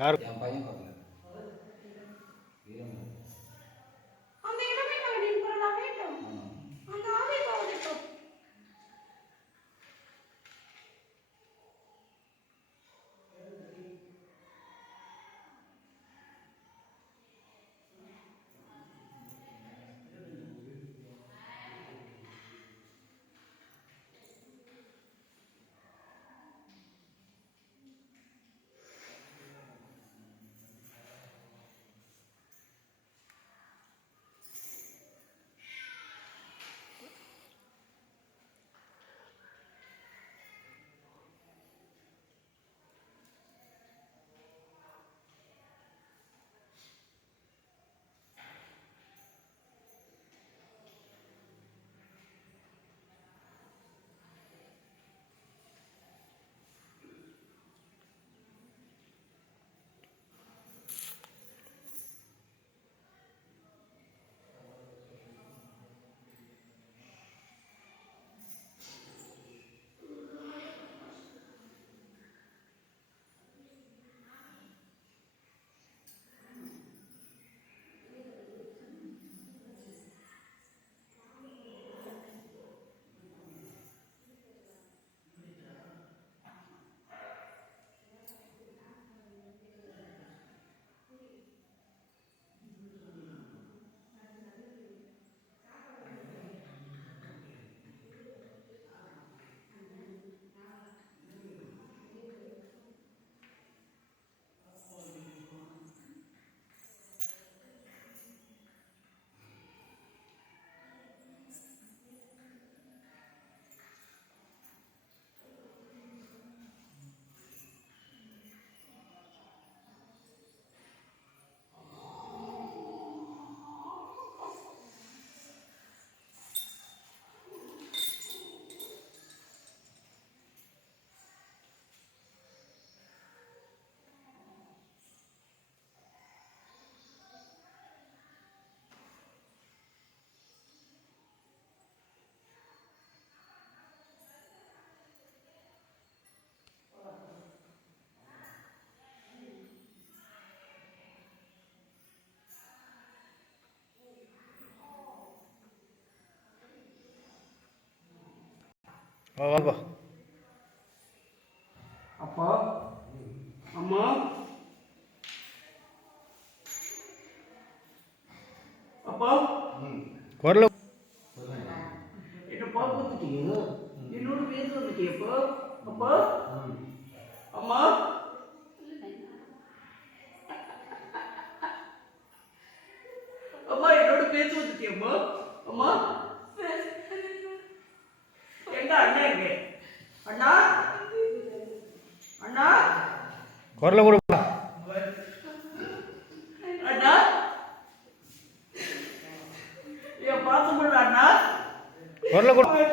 யாரு என் பையன் வரல. வாப்பா அப்பா அம்மா அப்பா குரல என்ன பாப்பு வந்துட்டீங்க என்னோட பேர் வந்துட்டியப்பா அப்பா அம்மா அம்மா என்னோட பேர் வந்துட்டியம்மா அம்மா எங்க அண்ணா எங்க அண்ணா அண்ணா குரல கொடுப்பா அண்ணா என் பாசமுள்ள அண்ணா குரல கொடு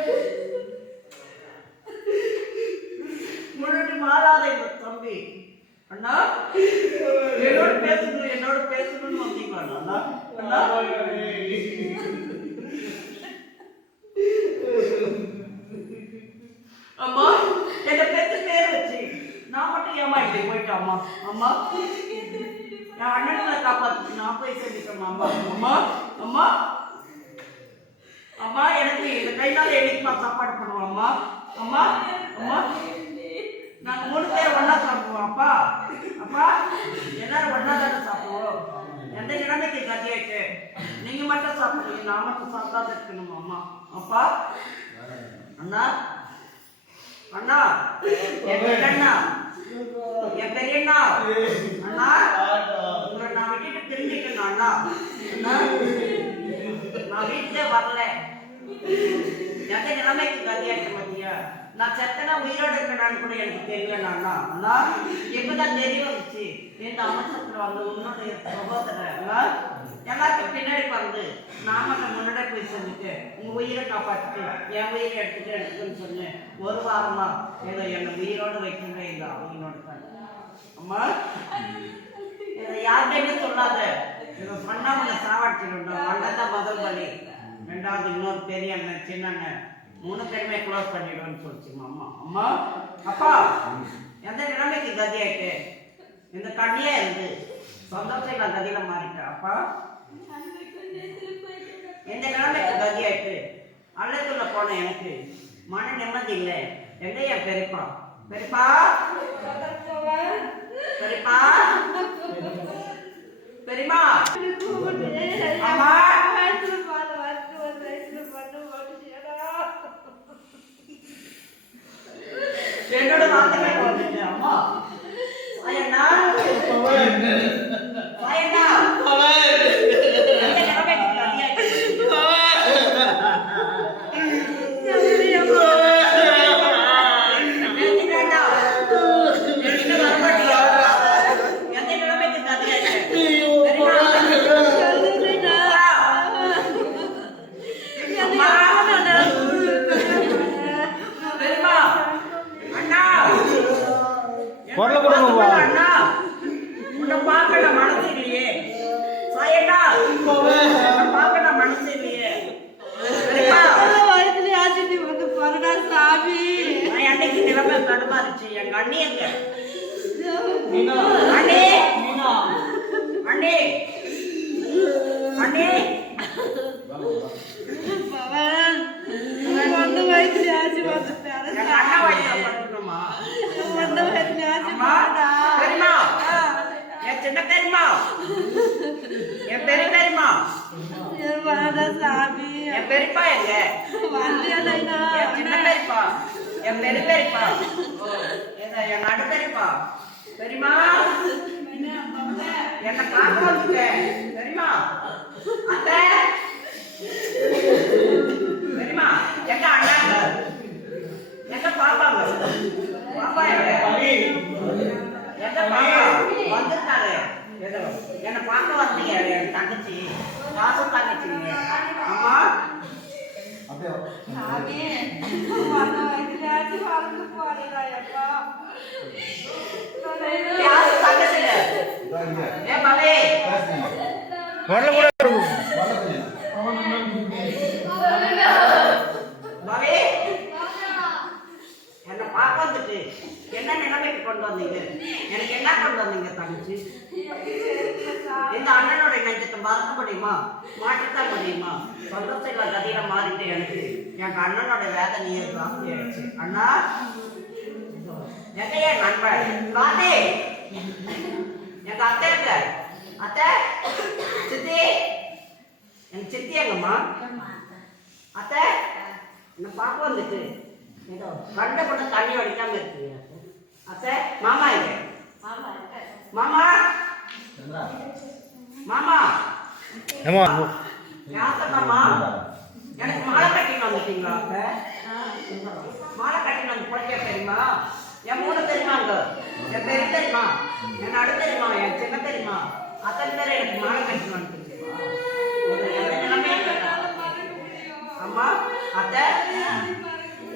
முன்னாடி மாறாத எங்க தம்பி அண்ணா என்னோட பேசணும்னு வந்தீங்களா அண்ணா அண்ணா அம்மா என்ன பெற்ற பேர் வச்சு நான் மட்டும் ஏமா இப்படி போயிட்டேன் அம்மா அம்மா என் அண்ணனை காப்பாத்து நான் போய் செஞ்சுட்டேன் அம்மா அம்மா அம்மா அம்மா எனக்கு இந்த கைனால எளிக்குமா சாப்பாடு பண்ணுவோம் அம்மா அம்மா அம்மா நாங்க 3 பேர் ஒண்ணா சாப்பிடுவோம் அப்பா அப்பா எல்லாரும் ஒண்ணா தானே சாப்பிடுவோம் எந்த நிலைமைக்கு கதியாயிட்டு நீங்க மட்டும் சாப்பிடுறீங்க நான் மட்டும் சாப்பிடாத இருக்கணும் அம்மா அப்பா அண்ணா அண்ணா என் பெரியண்ணா என் பெரியண்ணா அண்ணா உங்களை நான் விட்டுட்டு திரும்பிட்டேன் அண்ணா அண்ணா நான் வீட்டிலே வரல எந்த நிலைமைக்கு கதியாயிட்ட மத்தியா நான் செத்தனா உயிரோடு இருக்கணும்னு கூட எனக்கு தெரியல அண்ணா அண்ணா எப்பதான் தெரிய வந்துச்சு இந்த அமைச்சத்துல வந்து உன்னுடைய சகோதரர் எல்லாருக்கும் பின்னாடி வந்து நான் மட்டும் முன்னாடி போய் சொல்லிட்டு உங்க உயிரை காப்பாற்றிட்டு என் உயிரை எடுத்துன்னு சொன்னேன் 1 வாரமா ஏதோ என்னை உயிரோடு வைக்கின்ற இந்த அவங்களோட அம்மா இதை யார்கிட்ட சொல்லாத இதை பண்ணா உன்னை சாவடிச்சிருந்தோம் அண்ணன் முதல் பலி 2வது இன்னொரு பெரிய அண்ணன் சின்ன அண்ணன் 3 பேருமே க்ளோஸ் பண்ணிடுவேன்னு சொல்லிச்சுமா அம்மா அம்மா அப்பா எந்த நிலைமைக்கு கதியாயிட்டு இந்த கண்ணியே இருந்து சந்தோஷம் நான் கதியில மாறிட்டேன் அப்பா. எந்த நிலைமைக்கு கதியாயிட்டு அள்ளத்துள்ள போன எனக்கு மன நிம்மதி இல்லை. எங்க என் பெரியப்பா? பெரியப்பா பெரியப்பா பெரியமா அம்மா என்னோட வார்த்தை வந்துட்டு அம்மா சாயண்ணா சாயண்ணா குரல் கொடுங்கப்பா. அண்ணா உன்னை பார்க்க மனசு இல்லையே சாயண்ணா, உன்னை பார்க்க மனசு இல்லையே. அன்னைக்கு நிலைமை தடுமாறுச்சு. எங்க அண்ணி எங்க அண்ணே அண்ணே அண்ணே அண்ணா வயசுல பண்ணணுமா? தெரியுமா என் சின்ன தெரியுமா என் பெரிய தெரியுமா என் பெரியப்பா எங்க என் சின்ன பெரியப்பா என் பெரிய பெரியப்பா என் நடு பெரியப்பா தெரியுமா? என்ன பார்க்க வந்துட்டேன் தெரியுமா? அத்தை தெரியுமா? எங்க அண்ணாங்க எங்க பாப்பாங்க? பாப்பா எங்க பாப்பா வந்துட்டாங்க. என்ன பார்க்க வந்தீங்க என் தங்கச்சி பாசம் தங்கச்சிங்க. அம்மா குரல் கூட என்ன பார்க்க வந்துட்டு என்ன நிலைமைக்கு கொண்டு வந்தீங்க? எனக்கு என்ன கொண்டு வந்தீங்க தங்கச்சி? இந்த அண்ணனோட நெஞ்சத்தை மறக்க முடியுமா? மாற்றத்தான் முடியுமா? சந்தோஷம் இல்லை கதியில மாறிட்டு எனக்கு என் அண்ணனோட வேதனையே ஜாஸ்தி ஆயிடுச்சு. அண்ணா எங்க என் நண்பன் காந்தி எங்க அத்தை எங்க அத்தை சித்தி என் சித்தி எங்கம்மா? அத்தை என்ன பார்க்க வந்துட்டு ஏதோ கண்ட கூட தண்ணி வடிக்காம இருக்கீங்க. அத்தை மாமா எங்க? மாமா மாமா யாசம்மா எனக்கு மாலை கட்டின்னு வந்துட்டீங்களா? அத்தை மாலை கட்டின்னு வந்து குழைக்க தெரியுமா? என் மூணு தெரியுமாங்க? என் பெரிய தெரியுமா? என் நடு தெரியுமா? என் சின்ன தெரியுமா? அத்தனை பேர் எனக்கு மாலை கட்டின்னு வந்துட்டீங்களா? எந்த நிலைமை அம்மா அத்தை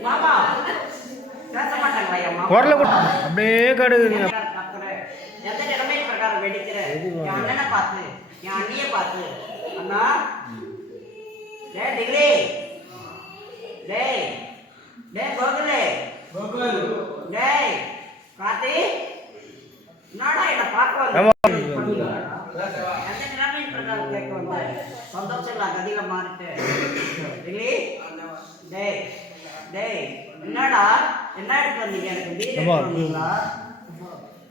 மாமா பேச மாட்டாங்களா? அம்மா குரல் கூட அப்படியே கடுகுங்க. எந்த நிலைமை பிரகாரம் வெடிக்கிற என் அண்ணனை பார்த்து என் அண்ணியை பார்த்து அண்ணா டே டிகிரி டே டே கோகுலே டேய் கார்த்தி என்னடா என்ன பார்க்க வந்து எந்த நிலைமை பிரகாரம் கேட்க வந்த சந்தோஷம் இல்லை கதியில மாறிட்டு டிகிரி டேய் டேய் என்னடா என்ன எடுத்து வந்தீங்க? எனக்கு வீடு வந்தீங்களா?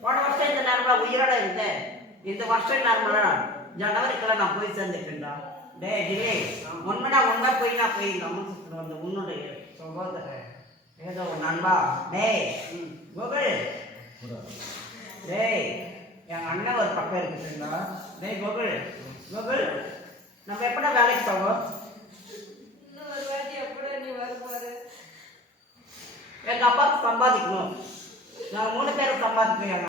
போன வருஷம் இந்த நேரத்தில் உயிரோட இருந்தேன். இந்த வருஷம் நேரமெல்லாம் ஜனவரிக்கெல்லாம் நான் போய் சேர்ந்துட்டேன்டா. டே டிலே உண்மைடா உண்மை போய் நான் போய் அம்மா வந்து உன்னுடைய சகோதரன் ஏதோ ஒரு நண்பா. டேய் கோகுல் டேய் என் அண்ணன் ஒரு பக்கம் இருக்குதுங்களா? டேய் கோகுல் கோகுல் நம்ம எப்படா வேலைக்கு போவோம்? எங்கள் அப்பாவுக்கு சம்பாதிக்கணும். நான் 3 பேரும் சம்பாதிக்கணும்.